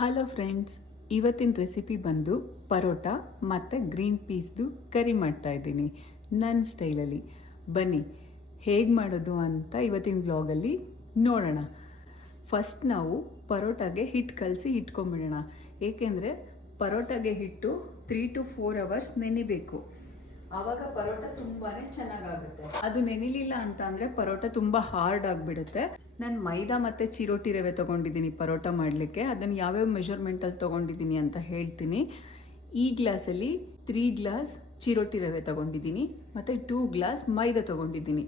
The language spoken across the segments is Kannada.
ಹಲೋ ಫ್ರೆಂಡ್ಸ್, ಇವತ್ತಿನ ರೆಸಿಪಿ ಬಂದು ಪರೋಟ ಮತ್ತು ಗ್ರೀನ್ ಪೀಸ್ದು ಕರಿ ಮಾಡ್ತಾಯಿದ್ದೀನಿ ನನ್ನ ಸ್ಟೈಲಲ್ಲಿ. ಬನ್ನಿ ಹೇಗೆ ಮಾಡೋದು ಅಂತ ಇವತ್ತಿನ ವ್ಲಾಗಲ್ಲಿ ನೋಡೋಣ. ಫಸ್ಟ್ ನಾವು ಪರೋಟಾಗೆ ಹಿಟ್ಟು ಕಲಸಿ ಇಟ್ಕೊಂಬಿಡೋಣ. ಏಕೆಂದರೆ ಪರೋಟಾಗೆ ಹಿಟ್ಟು 3 to 4 hours ನೆನಿಬೇಕು. ಆವಾಗ ಪರೋಟ ತುಂಬಾ ಚೆನ್ನಾಗಾಗುತ್ತೆ. ಅದು ನೆನಿಲಿಲ್ಲ ಅಂತ ಅಂದರೆ ಪರೋಟ ತುಂಬ ಹಾರ್ಡ್ ಆಗಿಬಿಡುತ್ತೆ. ನಾನು ಮೈದಾ ಮತ್ತು ಚಿರೋಟಿ ರವೆ ತೊಗೊಂಡಿದ್ದೀನಿ ಪರೋಟ ಮಾಡಲಿಕ್ಕೆ. ಅದನ್ನು ಯಾವ್ಯಾವ ಮೆಷರ್ಮೆಂಟಲ್ಲಿ ತೊಗೊಂಡಿದ್ದೀನಿ ಅಂತ ಹೇಳ್ತೀನಿ. ಈ ಗ್ಲಾಸಲ್ಲಿ 3 ಗ್ಲಾಸ್ ಚಿರೋಟಿ ರವೆ ತೊಗೊಂಡಿದ್ದೀನಿ ಮತ್ತು 2 ಗ್ಲಾಸ್ ಮೈದಾ ತೊಗೊಂಡಿದ್ದೀನಿ.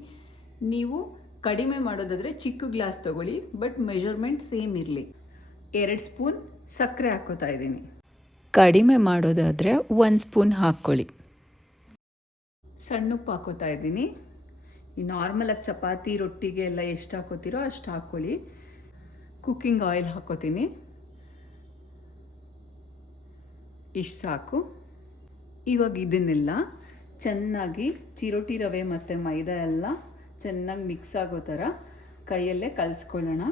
ನೀವು ಕಡಿಮೆ ಮಾಡೋದಾದರೆ ಚಿಕ್ಕ ಗ್ಲಾಸ್ ತೊಗೊಳ್ಳಿ, ಬಟ್ ಮೆಷರ್ಮೆಂಟ್ ಸೇಮ್ ಇರಲಿ. 2 ಸ್ಪೂನ್ ಸಕ್ಕರೆ ಹಾಕ್ಕೋತಾ ಇದ್ದೀನಿ. ಕಡಿಮೆ ಮಾಡೋದಾದರೆ 1 ಸ್ಪೂನ್ ಹಾಕ್ಕೊಳ್ಳಿ. ಸಣ್ಣ ಉಪ್ಪು ಹಾಕೋತಾ ಇದ್ದೀನಿ. ಈ ನಾರ್ಮಲಾಗಿ ಚಪಾತಿ ರೊಟ್ಟಿಗೆ ಎಲ್ಲ ಎಷ್ಟು ಹಾಕೋತೀರೋ ಅಷ್ಟು ಹಾಕ್ಕೊಳ್ಳಿ. ಕುಕ್ಕಿಂಗ್ ಆಯಿಲ್ ಹಾಕೋತೀನಿ, ಇಷ್ಟು ಸಾಕು. ಇವಾಗ ಇದನ್ನೆಲ್ಲ ಚೆನ್ನಾಗಿ ಚಿರೋಟಿ ರವೆ ಮತ್ತು ಮೈದಾ ಎಲ್ಲ ಚೆನ್ನಾಗಿ ಮಿಕ್ಸ್ ಆಗೋ ಥರ ಕೈಯಲ್ಲೇ ಕಲಿಸ್ಕೊಳ್ಳೋಣ.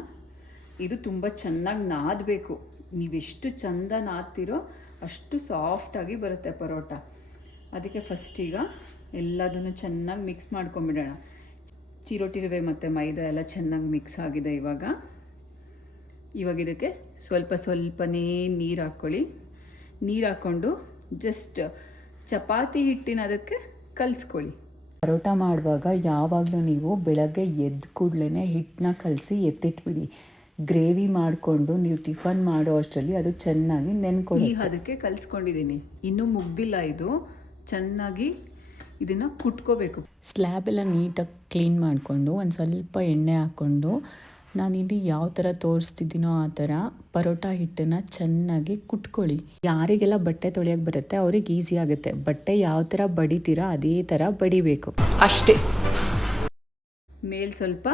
ಇದು ತುಂಬ ಚೆನ್ನಾಗಿ ನಾದಬೇಕು. ನೀವೆಷ್ಟು ಚೆಂದ ನಾದ್ತಿರೋ ಅಷ್ಟು ಸಾಫ್ಟಾಗಿ ಬರುತ್ತೆ ಪರೋಟ. ಅದಕ್ಕೆ ಫಸ್ಟೀಗ ಎಲ್ಲದನ್ನು ಚೆನ್ನಾಗಿ ಮಿಕ್ಸ್ ಮಾಡ್ಕೊಂಬಿಡೋಣ. ಚಿರೋಟಿ ರವೆ ಮತ್ತು ಮೈದಾ ಎಲ್ಲ ಚೆನ್ನಾಗಿ ಮಿಕ್ಸ್ ಆಗಿದೆ. ಇವಾಗ ಇದಕ್ಕೆ ಸ್ವಲ್ಪನೇ ನೀರು ಹಾಕ್ಕೊಳ್ಳಿ. ನೀರು ಹಾಕ್ಕೊಂಡು ಜಸ್ಟ್ ಚಪಾತಿ ಹಿಟ್ಟಿನ ಅದಕ್ಕೆ ಕಲಿಸ್ಕೊಳ್ಳಿ. ಪರೋಟ ಮಾಡುವಾಗ ಯಾವಾಗಲೂ ನೀವು ಬೆಳಗ್ಗೆ ಎದ್ದ ಕೂಡಲೇ ಹಿಟ್ಟನ್ನ ಕಲಸಿ ಎತ್ತಿಟ್ಬಿಡಿ. ಗ್ರೇವಿ ಮಾಡಿಕೊಂಡು ನೀವು ಟಿಫನ್ ಮಾಡೋ ಅಷ್ಟರಲ್ಲಿ ಅದು ಚೆನ್ನಾಗಿ ನೆನ್ಕೊಳ್ಳಿ. ಈಗ ಅದಕ್ಕೆ ಕಲಿಸ್ಕೊಂಡಿದ್ದೀನಿ. ಇನ್ನೂ ಮುಗ್ದಿಲ್ಲ. ಇದು ಚೆನ್ನಾಗಿ ಇದನ್ನು ಕುಟ್ಕೋಬೇಕು. ಸ್ಲ್ಯಾಬೆಲ್ಲ ನೀಟಾಗಿ ಕ್ಲೀನ್ ಮಾಡಿಕೊಂಡು ಒಂದು ಸ್ವಲ್ಪ ಎಣ್ಣೆ ಹಾಕ್ಕೊಂಡು ನಾನಿಲ್ಲಿ ಯಾವ ಥರ ತೋರಿಸ್ತಿದ್ದೀನೋ ಆ ಥರ ಪರೋಟ ಹಿಟ್ಟನ್ನು ಚೆನ್ನಾಗಿ ಕುಟ್ಕೊಳ್ಳಿ. ಯಾರಿಗೆಲ್ಲ ಬಟ್ಟೆ ತೊಳೆಯೋಕ್ಕೆ ಬರುತ್ತೆ ಅವ್ರಿಗೆ ಈಸಿ ಆಗುತ್ತೆ. ಬಟ್ಟೆ ಯಾವ ಥರ ಬಡಿತೀರಾ ಅದೇ ಥರ ಬಡಿಬೇಕು ಅಷ್ಟೇ. ಮೇಲೆ ಸ್ವಲ್ಪ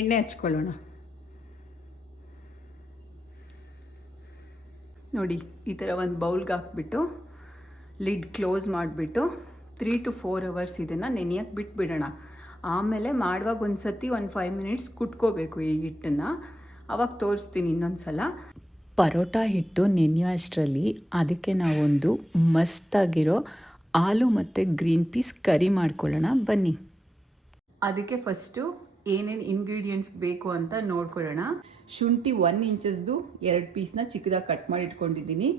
ಎಣ್ಣೆ ಹಚ್ಕೊಳ್ಳೋಣ. ನೋಡಿ, ಈ ಥರ ಒಂದು ಬೌಲ್ಗೆ ಹಾಕ್ಬಿಟ್ಟು ಲಿಡ್ ಕ್ಲೋಸ್ ಮಾಡಿಬಿಟ್ಟು 3 to 4 hours ಇದನ್ನು ನೆನೆಯಕ್ಕೆ ಬಿಟ್ಬಿಡೋಣ. ಆಮೇಲೆ ಮಾಡುವಾಗ ಒಂದು 5 minutes ಕುಟ್ಕೋಬೇಕು ಈ ಹಿಟ್ಟನ್ನು. ಆವಾಗ ತೋರಿಸ್ತೀನಿ ಇನ್ನೊಂದು ಸಲ. ಪರೋಟ ಹಿಟ್ಟು ನೆನೆಯೋ ಅಷ್ಟರಲ್ಲಿ ಅದಕ್ಕೆ ನಾವೊಂದು ಮಸ್ತಾಗಿರೋ ಆಲೂ ಮತ್ತು ಗ್ರೀನ್ ಪೀಸ್ ಕರಿ ಮಾಡ್ಕೊಳ್ಳೋಣ. ಬನ್ನಿ, ಅದಕ್ಕೆ ಫಸ್ಟು ಏನೇನು ಇಂಗ್ರೀಡಿಯೆಂಟ್ಸ್ ಬೇಕು ಅಂತ ನೋಡ್ಕೊಳ್ಳೋಣ. ಶುಂಠಿ 1 ಇಂಚಸ್ದು 2 ಪೀಸ್ನ ಚಿಕ್ಕದಾಗಿ ಕಟ್ ಮಾಡಿ ಇಟ್ಕೊಂಡಿದ್ದೀನಿ.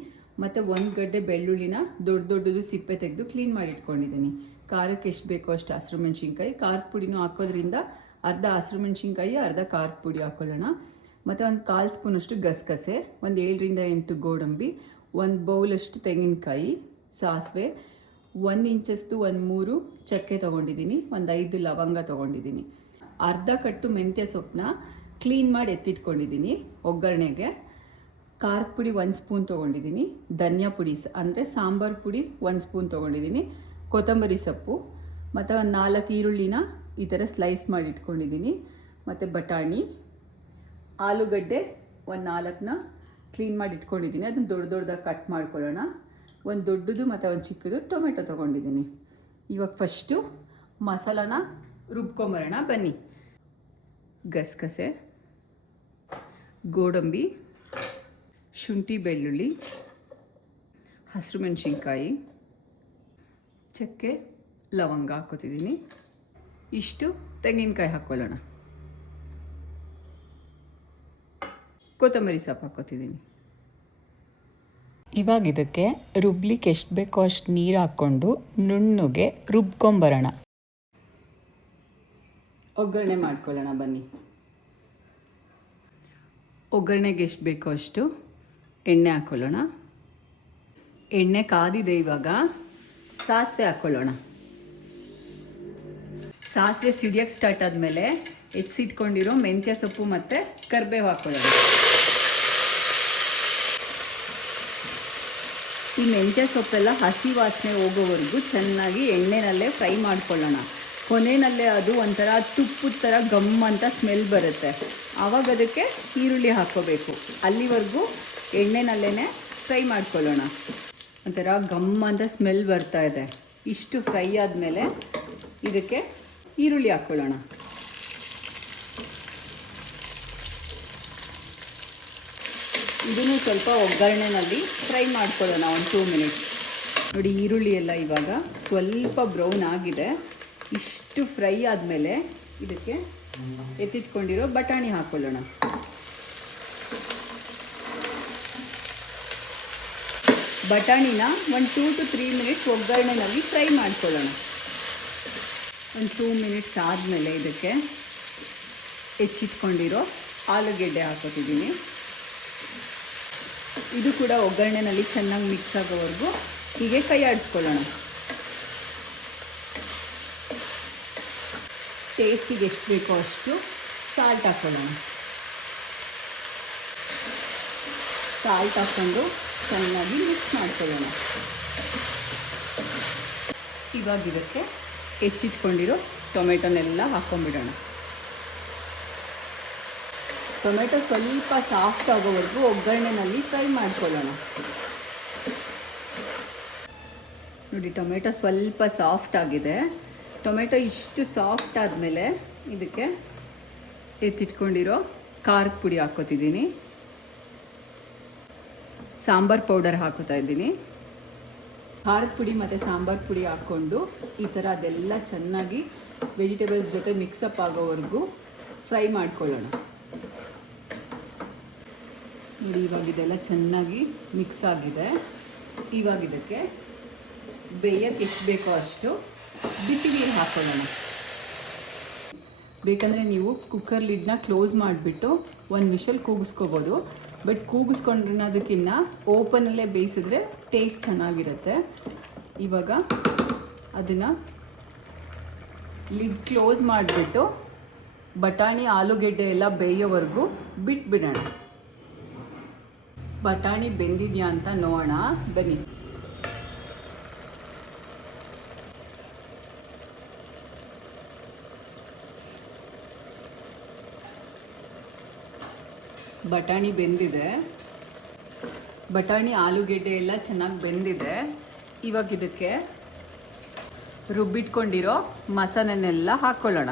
ಮತ್ತು 1 ಗಡ್ಡೆ ಬೆಳ್ಳುಳ್ಳಿನ ದೊಡ್ಡದು ಸಿಪ್ಪೆ ತೆಗೆದು ಕ್ಲೀನ್ ಮಾಡಿ ಇಟ್ಕೊಂಡಿದ್ದೀನಿ. ಖಾರಕ್ಕೆ ಎಷ್ಟು ಬೇಕೋ ಅಷ್ಟು ಹಸಿರು ಮೆಣಸಿನ್ಕಾಯಿ, ಖಾರದ ಪುಡಿನೂ ಹಾಕೋದ್ರಿಂದ ಅರ್ಧ ಹಸಿರು ಮೆಣಸಿನ್ಕಾಯಿ ಅರ್ಧ ಖಾರದ ಪುಡಿ ಹಾಕ್ಕೊಳ್ಳೋಣ. ಮತ್ತು ಒಂದು 1/4 ಸ್ಪೂನಷ್ಟು ಗಸಗಸೆ, ಒಂದು 7 ರಿಂದ 8 ಗೋಡಂಬಿ, 1 ಬೌಲಷ್ಟು ತೆಂಗಿನಕಾಯಿ, ಸಾಸಿವೆ, 1 ಇಂಚಸ್ದು 3 ಚಕ್ಕೆ ತೊಗೊಂಡಿದ್ದೀನಿ, ಒಂದು 5 ಲವಂಗ ತೊಗೊಂಡಿದ್ದೀನಿ, ಅರ್ಧ ಕಟ್ಟು ಮೆಂತ್ಯ ಸೊಪ್ಪನ್ನ ಕ್ಲೀನ್ ಮಾಡಿ ಎತ್ತಿಟ್ಕೊಂಡಿದ್ದೀನಿ ಒಗ್ಗರಣೆಗೆ. ಖಾರದ ಪುಡಿ 1 ಸ್ಪೂನ್ ತೊಗೊಂಡಿದ್ದೀನಿ, ಧನಿಯಾ ಪುಡಿ ಅಂದರೆ ಸಾಂಬಾರು ಪುಡಿ 1 ಸ್ಪೂನ್ ತೊಗೊಂಡಿದ್ದೀನಿ, ಕೊತ್ತಂಬರಿ ಸೊಪ್ಪು, ಮತ್ತು ಒಂದು 4 ಈರುಳ್ಳಿನ ಈ ಥರ ಸ್ಲೈಸ್ ಮಾಡಿ ಇಟ್ಕೊಂಡಿದ್ದೀನಿ, ಮತ್ತು ಬಟಾಣಿ, ಆಲೂಗಡ್ಡೆ ಒಂದು 4ನ ಕ್ಲೀನ್ ಮಾಡಿ ಇಟ್ಕೊಂಡಿದ್ದೀನಿ. ಅದನ್ನು ದೊಡ್ಡದಾಗಿ ಕಟ್ ಮಾಡ್ಕೊಳ್ಳೋಣ. ಒಂದು ದೊಡ್ಡದು ಮತ್ತು ಒಂದು ಚಿಕ್ಕದು ಟೊಮೆಟೊ ತೊಗೊಂಡಿದ್ದೀನಿ. ಇವಾಗ ಫಸ್ಟು ಮಸಾಲಾನ ರುಬ್ಕೊಂಬರೋಣ. ಬನ್ನಿ. ಗಸಗಸೆ, ಗೋಡಂಬಿ, ಶುಂಠಿ ಬೆಳ್ಳುಳ್ಳಿ, ಹಸಿರು ಮೆಣಸಿನ್ಕಾಯಿ, ಚಕ್ಕೆ, ಲವಂಗ ಹಾಕ್ಕೋತಿದ್ದೀನಿ. ಇಷ್ಟು ತೆಂಗಿನಕಾಯಿ ಹಾಕ್ಕೊಳ್ಳೋಣ. ಕೊತ್ತಂಬರಿ ಸೊಪ್ಪು ಹಾಕ್ಕೋತಿದ್ದೀನಿ. ಇವಾಗ ಇದಕ್ಕೆ ರುಬ್ಲಿಕ್ಕೆ ಎಷ್ಟು ಬೇಕೋ ಅಷ್ಟು ನೀರು ಹಾಕ್ಕೊಂಡು ನುಣ್ಣಗೆ ರುಬ್ಕೊಂಬರೋಣ. ಒಗ್ಗರಣೆ ಮಾಡ್ಕೊಳ್ಳೋಣ. ಬನ್ನಿ. ಒಗ್ಗರಣೆಗೆ ಎಷ್ಟು ಬೇಕೋ ಅಷ್ಟು ಎಣ್ಣೆ ಹಾಕ್ಕೊಳ್ಳೋಣ. ಎಣ್ಣೆ ಕಾದಿದೆ. ಇವಾಗ ಸಾಸಿವೆ ಹಾಕ್ಕೊಳ್ಳೋಣ. ಸಾಸಿವೆ ಸಿಡಿಯೋಕ್ಕೆ ಸ್ಟಾರ್ಟ್ ಆದಮೇಲೆ ಹೆಚ್ಚಿಟ್ಕೊಂಡಿರೋ ಮೆಂತ್ಯ ಸೊಪ್ಪು ಮತ್ತು ಕರಿಬೇವು ಹಾಕ್ಕೊಳ್ಳೋಣ. ಈ ಮೆಂತ್ಯ ಸೊಪ್ಪೆಲ್ಲ ಹಸಿ ವಾಸನೆ ಹೋಗೋವರೆಗೂ ಚೆನ್ನಾಗಿ ಎಣ್ಣೆನಲ್ಲೇ ಫ್ರೈ ಮಾಡ್ಕೊಳ್ಳೋಣ. ಕೊನೆಯಲ್ಲೇ ಅದು ಒಂಥರ ತುಪ್ಪದ ಥರ ಗಮ್ ಅಂತ ಸ್ಮೆಲ್ ಬರುತ್ತೆ. ಆವಾಗ ಅದಕ್ಕೆ ಈರುಳ್ಳಿ ಹಾಕ್ಕೋಬೇಕು. ಅಲ್ಲಿವರೆಗೂ ಎಣ್ಣೆನಲ್ಲೇ ಫ್ರೈ ಮಾಡ್ಕೊಳ್ಳೋಣ. ಒಂಥರ ಗಮ್ ಅಂತ ಸ್ಮೆಲ್ ಬರ್ತಾ ಇದೆ. ಇಷ್ಟು ಫ್ರೈ ಆದಮೇಲೆ ಇದಕ್ಕೆ ಈರುಳ್ಳಿ ಹಾಕ್ಕೊಳ್ಳೋಣ. ಇದನ್ನು ಸ್ವಲ್ಪ ಒಗ್ಗರಣೆನಲ್ಲಿ ಫ್ರೈ ಮಾಡ್ಕೊಳ್ಳೋಣ ಒಂದು 2 ಮಿನಿಟ್ಸ್. ನೋಡಿ ಈರುಳ್ಳಿ ಎಲ್ಲ ಇವಾಗ ಸ್ವಲ್ಪ ಬ್ರೌನ್ ಆಗಿದೆ. ಇಷ್ಟು ಫ್ರೈ ಆದಮೇಲೆ ಇದಕ್ಕೆ ಎತ್ತಿಟ್ಕೊಂಡಿರೋ ಬಟಾಣಿ ಹಾಕ್ಕೊಳ್ಳೋಣ. ಬಟಾಣಿನ ಒಂದು 2 to 3 ಮಿನಿಟ್ಸ್ ಒಗ್ಗರಣೆನಲ್ಲಿ ಫ್ರೈ ಮಾಡ್ಕೊಳ್ಳೋಣ. ಒಂದು 2 ಮಿನಿಟ್ಸ್ ಆದಮೇಲೆ ಇದಕ್ಕೆ ಹೆಚ್ಚಿಟ್ಕೊಂಡಿರೋ ಆಲೂಗೆಡ್ಡೆ ಹಾಕೋತಿದ್ದೀನಿ. ಇದು ಕೂಡ ಒಗ್ಗರಣೆನಲ್ಲಿ ಚೆನ್ನಾಗಿ ಮಿಕ್ಸ್ ಆಗೋವರೆಗೂ ಹೀಗೆ ಕೈ ಆಡಿಸ್ಕೊಳ್ಳೋಣ. ಟೇಸ್ಟಿಗೆ ಎಷ್ಟು ಬೇಕೋ ಅಷ್ಟು ಸಾಲ್ಟ್ ಹಾಕ್ಕೊಳ್ಳೋಣ. ಸಾಲ್ಟ್ ಹಾಕ್ಕೊಂಡು ಚೆನ್ನಾಗಿ ಮಿಕ್ಸ್ ಮಾಡ್ಕೊಳ್ಳೋಣ. ಇವಾಗ ಇದಕ್ಕೆ ಹೆಚ್ಚಿಟ್ಕೊಂಡಿರೋ ಟೊಮೆಟೊನೆಲ್ಲ ಹಾಕ್ಕೊಂಬಿಡೋಣ. ಟೊಮೆಟೊ ಸ್ವಲ್ಪ ಸಾಫ್ಟ್ ಆಗೋವರೆಗೂ ಒಗ್ಗರಣೆನಲ್ಲಿ ಫ್ರೈ ಮಾಡ್ಕೊಳ್ಳೋಣ. ನೋಡಿ ಟೊಮೆಟೊ ಸ್ವಲ್ಪ ಸಾಫ್ಟ್ ಆಗಿದೆ. ಟೊಮೆಟೊ ಇಷ್ಟು ಸಾಫ್ಟ್ ಆದಮೇಲೆ ಇದಕ್ಕೆ ಎತ್ತಿಟ್ಕೊಂಡಿರೋ ಖಾರದ ಪುಡಿ ಹಾಕ್ಕೋತಿದ್ದೀನಿ. ಸಾಂಬಾರು ಪೌಡರ್ ಹಾಕೋತಾ ಇದ್ದೀನಿ. ಖಾರದ ಪುಡಿ ಮತ್ತು ಸಾಂಬಾರು ಪುಡಿ ಹಾಕ್ಕೊಂಡು ಈ ಥರ ಅದೆಲ್ಲ ಚೆನ್ನಾಗಿ ವೆಜಿಟೇಬಲ್ಸ್ ಜೊತೆ ಮಿಕ್ಸಪ್ ಆಗೋವರೆಗೂ ಫ್ರೈ ಮಾಡ್ಕೊಳ್ಳೋಣ. ನೋಡಿ ಇವಾಗ ಇದೆಲ್ಲ ಚೆನ್ನಾಗಿ ಮಿಕ್ಸ್ ಆಗಿದೆ. ಇವಾಗ ಇದಕ್ಕೆ ಬೇಯಕ್ಕೆ ಎಷ್ಟು ಬೇಕೋ ಅಷ್ಟು ಬಿಸಿ ನೀರು ಹಾಕ್ಕೊಳ್ಳೋಣ. ಬೇಕಂದರೆ ನೀವು ಕುಕ್ಕರ್ ಲಿಡ್ನ ಕ್ಲೋಸ್ ಮಾಡಿಬಿಟ್ಟು 1 ವಿಷಲ್ ಕೂಗಿಸ್ಕೋಬೋದು. ಬಟ್ ಕೂಗಿಸ್ಕೊಂಡ್ರನ್ನೋದಕ್ಕಿಂತ ಓಪನಲ್ಲೇ ಬೇಯಿಸಿದ್ರೆ ಟೇಸ್ಟ್ ಚೆನ್ನಾಗಿರುತ್ತೆ. ಇವಾಗ ಅದನ್ನು ಲಿಡ್ ಕ್ಲೋಸ್ ಮಾಡಿಬಿಟ್ಟು ಬಟಾಣಿ ಆಲೂಗೆಡ್ಡೆ ಎಲ್ಲ ಬೇಯೋವರೆಗೂ ಬಿಟ್ಬಿಡೋಣ. ಬಟಾಣಿ ಬೆಂದಿದೆಯಾ ಅಂತ ನೋಡೋಣ ಬನ್ನಿ. ಬಟಾಣಿ ಬೆಂದಿದೆ. ಬಟಾಣಿ ಆಲೂಗೆಡ್ಡೆ ಎಲ್ಲ ಚೆನ್ನಾಗಿ ಬೆಂದಿದೆ. ಇವಾಗ ಇದಕ್ಕೆ ರುಬ್ಬಿಟ್ಕೊಂಡಿರೋ ಮಸಾಲೆನೆಲ್ಲ ಹಾಕ್ಕೊಳ್ಳೋಣ.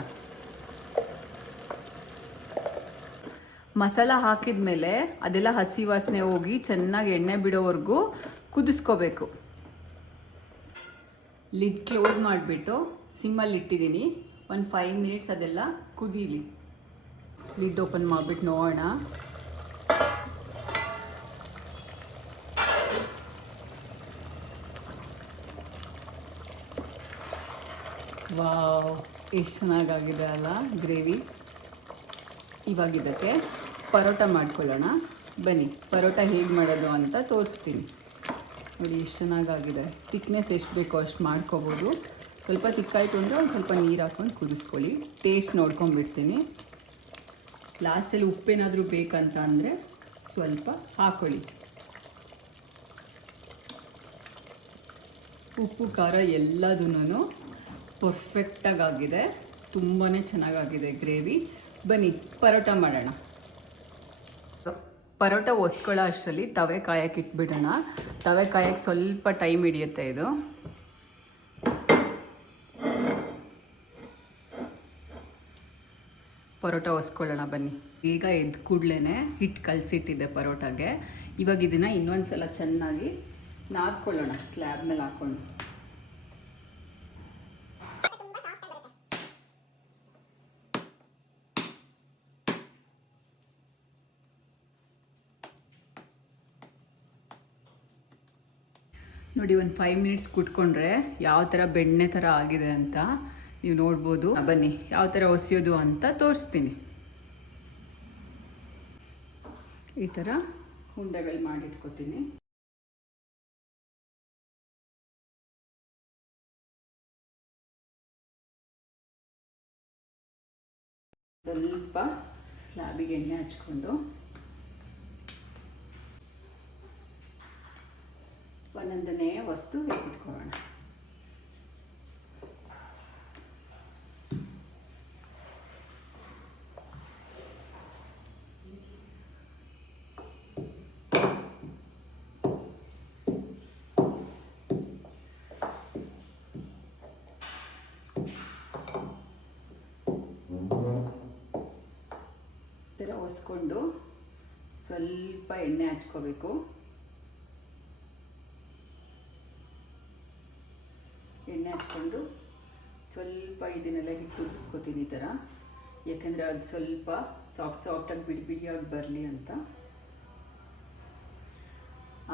ಮಸಾಲ ಹಾಕಿದ ಮೇಲೆ ಅದೆಲ್ಲ ಹಸಿ ವಾಸನೆ ಹೋಗಿ ಚೆನ್ನಾಗಿ ಎಣ್ಣೆ ಬಿಡೋವರೆಗೂ ಕುದಿಸ್ಕೋಬೇಕು. ಲಿಡ್ ಕ್ಲೋಸ್ ಮಾಡಿಬಿಟ್ಟು ಸಿಮ್ಮಲ್ಲಿ ಇಟ್ಟಿದ್ದೀನಿ. ಒಂದು 5 ಮಿನಿಟ್ಸ್ ಅದೆಲ್ಲ ಕುದೀಲಿ. ಲಿಡ್ ಓಪನ್ ಮಾಡಿಬಿಟ್ಟು ನೋಡೋಣ. ವಾವ್, ಎಷ್ಟು ಚೆನ್ನಾಗಾಗಿದೆ ಅಲ್ಲ ಗ್ರೇವಿ. ಇವಾಗ ಇದಕ್ಕೆ ಪರೋಟ ಮಾಡ್ಕೊಳ್ಳೋಣ ಬನ್ನಿ. ಪರೋಟ ಹೇಗೆ ಮಾಡೋದು ಅಂತ ತೋರಿಸ್ತೀನಿ. ನೋಡಿ ಎಷ್ಟು ಚೆನ್ನಾಗಾಗಿದೆ. ತಿಕ್ನೆಸ್ ಎಷ್ಟು ಬೇಕೋ ಅಷ್ಟು ಮಾಡ್ಕೋಬೋದು. ಸ್ವಲ್ಪ ತಿಕ್ಕಾಯಿತು ಅಂದರೆ ಒಂದು ಸ್ವಲ್ಪ ನೀರು ಹಾಕ್ಕೊಂಡು ಕುದಿಸ್ಕೊಳ್ಳಿ. ಟೇಸ್ಟ್ ನೋಡ್ಕೊಂಡ್ಬಿಡ್ತೀನಿ. ಲಾಸ್ಟಲ್ಲಿ ಉಪ್ಪೇನಾದರೂ ಬೇಕಂತ ಅಂದರೆ ಸ್ವಲ್ಪ ಹಾಕ್ಕೊಳ್ಳಿ. ಉಪ್ಪು ಖಾರ ಎಲ್ಲದೂ ಪರ್ಫೆಕ್ಟಾಗಿದೆ. ತುಂಬಾ ಚೆನ್ನಾಗಾಗಿದೆ ಗ್ರೇವಿ. ಬನ್ನಿ ಪರೋಟ ಮಾಡೋಣ. ಪರೋಟ ಒಸ್ಕೊಳ್ಳೋ ಅಷ್ಟರಲ್ಲಿ ತವೆ ಕಾಯಕ್ಕೆ ಇಟ್ಬಿಡೋಣ. ತವೆ ಕಾಯಕ್ಕೆ ಸ್ವಲ್ಪ ಟೈಮ್ ಹಿಡಿಯುತ್ತೆ ಇದು. ಪರೋಟ ಒಸ್ಕೊಳ್ಳೋಣ ಬನ್ನಿ. ಈಗ ಎದ್ದು ಕೂಡಲೇ ಹಿಟ್ಟು ಕಲಸಿಟ್ಟಿದ್ದೆ ಪರೋಟಾಗೆ. ಇವಾಗ ಇದನ್ನು ಇನ್ನೊಂದು ಸಲ ಚೆನ್ನಾಗಿ ನಾದ್ಕೊಳ್ಳೋಣ ಸ್ಲ್ಯಾಬ್ ಮೇಲೆ ಹಾಕ್ಕೊಂಡು. ನೋಡಿ ಒಂದು 5 ಮಿನಿಟ್ಸ್ ಕುಟ್ಕೊಂಡ್ರೆ ಯಾವ ಥರ ಬೆಣ್ಣೆ ಥರ ಆಗಿದೆ ಅಂತ ನೀವು ನೋಡ್ಬೋದು. ಬನ್ನಿ ಯಾವ ಥರ ಒಸಿಯೋದು ಅಂತ ತೋರಿಸ್ತೀನಿ. ಈ ಥರ ಉಂಡೆಗಳು ಮಾಡಿಟ್ಕೊತೀನಿ. ಸ್ವಲ್ಪ ಸ್ಲ್ಯಾಬಿಗೆ ಎಣ್ಣೆ ಹಚ್ಕೊಂಡು ಒಂದೊಂದನೇ ವಸ್ತು ಎತ್ತಿಟ್ಕೊಳ್ಳೋಣ. ಈ ಥರ ಒಸ್ಕೊಂಡು ಸ್ವಲ್ಪ ಎಣ್ಣೆ ಹಚ್ಕೋಬೇಕು. ಎಣ್ಣೆ ಹಚ್ಕೊಂಡು ಸ್ವಲ್ಪ ಇದನ್ನೆಲ್ಲ ಹಿಟ್ಟು ಉದುರಿಸ್ಕೊತೀನಿ ಈ ಥರ, ಯಾಕೆಂದರೆ ಅದು ಸ್ವಲ್ಪ ಸಾಫ್ಟಾಗಿ ಬಿಡಿಯಾಗಿ ಬರಲಿ ಅಂತ.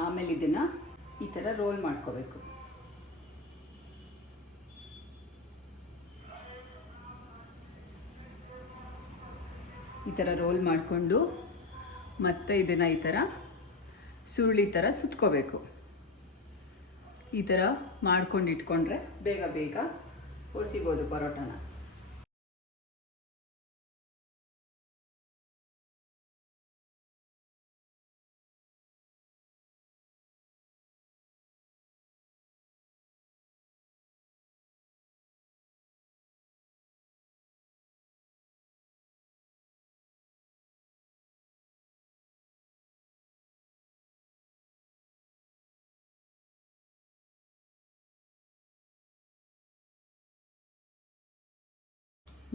ಆಮೇಲೆ ಇದನ್ನು ಈ ಥರ ರೋಲ್ ಮಾಡ್ಕೋಬೇಕು. ಈ ಥರ ರೋಲ್ ಮಾಡಿಕೊಂಡು ಮತ್ತೆ ಇದನ್ನು ಈ ಥರ ಸುರುಳಿ ಥರ ಸುತ್ಕೋಬೇಕು. ಈ ಥರ ಮಾಡ್ಕೊಂಡು ಇಟ್ಕೊಂಡ್ರೆ ಬೇಗ ಒಸಿಬೋದು ಪರೋಟಾನ.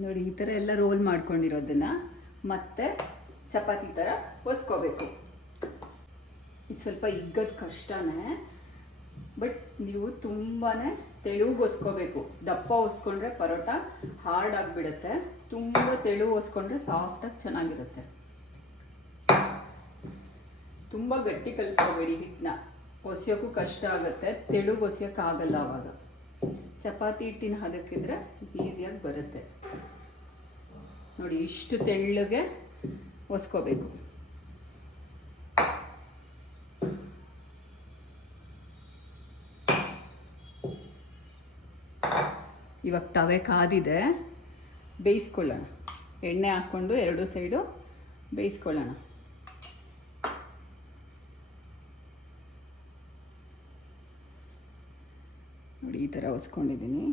ನೋಡಿ ಈ ಥರ ಎಲ್ಲ ರೋಲ್ ಮಾಡ್ಕೊಂಡಿರೋದನ್ನು ಮತ್ತೆ ಚಪಾತಿ ಥರ ಒಸ್ಕೋಬೇಕು. ಇದು ಸ್ವಲ್ಪ ಇಗ್ಗದ ಕಷ್ಟನೇ, ಬಟ್ ನೀವು ತುಂಬಾ ತೆಳುಗೆ ಒಸ್ಕೋಬೇಕು. ದಪ್ಪ ಒಸ್ಕೊಂಡ್ರೆ ಪರೋಟ ಹಾರ್ಡ್ ಆಗಿಬಿಡುತ್ತೆ, ತುಂಬ ತೆಳು ಒಸ್ಕೊಂಡ್ರೆ ಸಾಫ್ಟಾಗಿ ಚೆನ್ನಾಗಿರುತ್ತೆ. ತುಂಬ ಗಟ್ಟಿ ಕಲಿಸ್ಕೋಬೇಡಿ ಹಿಟ್ಟನ್ನ, ಒಸಿಯೋಕ್ಕೂ ಕಷ್ಟ ಆಗುತ್ತೆ, ತೆಳುಗೆ ಒಸಿಯೋಕ್ಕಾಗಲ್ಲ ಆವಾಗ. ಚಪಾತಿ ಹಿಟ್ಟಿನ ಹದಕ್ಕಿದ್ರೆ ಈಸಿಯಾಗಿ ಬರುತ್ತೆ. ನೋಡಿ ಇಷ್ಟು ತೆಳ್ಳಗೆ ಒಸ್ಕೋಬೇಕು. ಇವಾಗ ತವೆ ಕಾದಿದೆ, ಬೇಯಿಸ್ಕೊಳ್ಳೋಣ. ಎಣ್ಣೆ ಹಾಕ್ಕೊಂಡು ಎರಡು ಸೈಡು ಬೇಯಿಸ್ಕೊಳ್ಳೋಣ. ನೋಡಿ ಈ ಥರ ಒಸ್ಕೊಂಡಿದ್ದೀನಿ.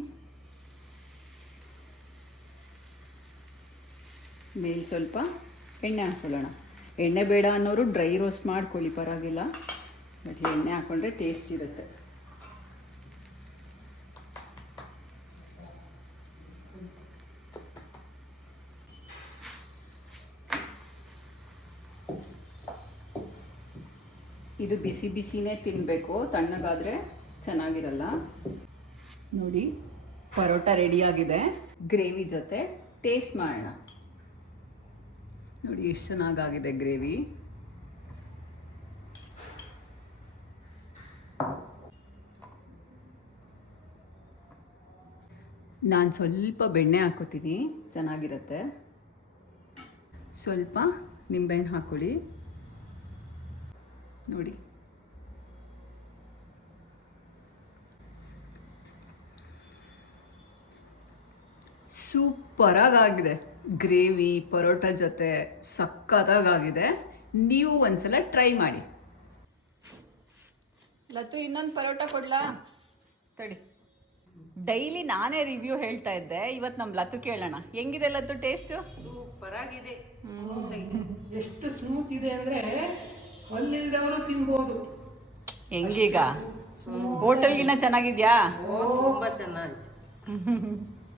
ಮೇಲೆ ಸ್ವಲ್ಪ ಎಣ್ಣೆ ಹಾಕ್ಕೊಳ್ಳೋಣ. ಎಣ್ಣೆ ಬೇಡ ಅನ್ನೋರು ಡ್ರೈ ರೋಸ್ಟ್ ಮಾಡ್ಕೊಳ್ಳಿ, ಪರವಾಗಿಲ್ಲ, ಬಟ್ ಎಣ್ಣೆ ಹಾಕ್ಕೊಂಡ್ರೆ ಟೇಸ್ಟ್ ಇರುತ್ತೆ. ಇದು ಬಿಸಿನೇ ತಿನ್ನಬೇಕು, ತಣ್ಣಗಾದರೆ ಚೆನ್ನಾಗಿರಲ್ಲ. ನೋಡಿ ಪರೋಟ ರೆಡಿಯಾಗಿದೆ. ಗ್ರೇವಿ ಜೊತೆ ಟೇಸ್ಟ್ ಮಾಡೋಣ. ನೋಡಿ ಎಷ್ಟು ಚೆನ್ನಾಗಾಗಿದೆ ಗ್ರೇವಿ. ನಾನು ಸ್ವಲ್ಪ ಬೆಣ್ಣೆ ಹಾಕೋತೀನಿ, ಚೆನ್ನಾಗಿರುತ್ತೆ. ಸ್ವಲ್ಪ ನಿಂಬೆಹಣ್ಣು ಹಾಕ್ಕೊಳ್ಳಿ. ನೋಡಿ ಸೂಪರಾಗಿದೆ ಗ್ರೇವಿ, ಪರೋಟ ಜೊತೆ ಸಕ್ಕತ್ತಾಗಿದೆ. ನೀವು ಒಂದ್ಸಲ ಟ್ರೈ ಮಾಡಿ. ಲತು ಇನ್ನೊಂದು ಪರೋಟ ಕೊಡ್ಲಾ? ತಡಿ, ಡೈಲಿ ನಾನೇ ರಿವ್ಯೂ ಹೇಳ್ತಾ ಇದ್ದೆ, ಇವತ್ತು ನಮ್ಮ ಲತು ಕೇಳೋಣ. ಹೆಂಗಿದೆ ಲತು ಟೇಸ್ಟು? ಸೂಪರಾಗಿದೆ. ಎಷ್ಟು ಸ್ಮೂತ್ ಇದೆ ಅಂದರೆ ಹಲ್ಲಿಲ್ದವರು ತಿನ್ಬೋದು. ಹೆಂಗೀಗ ಹೋಟೆಲ್ಗಿನ್ನ ಚೆನ್ನಾಗಿದ್ಯಾ? ತುಂಬ ಚೆನ್ನಾಗಿ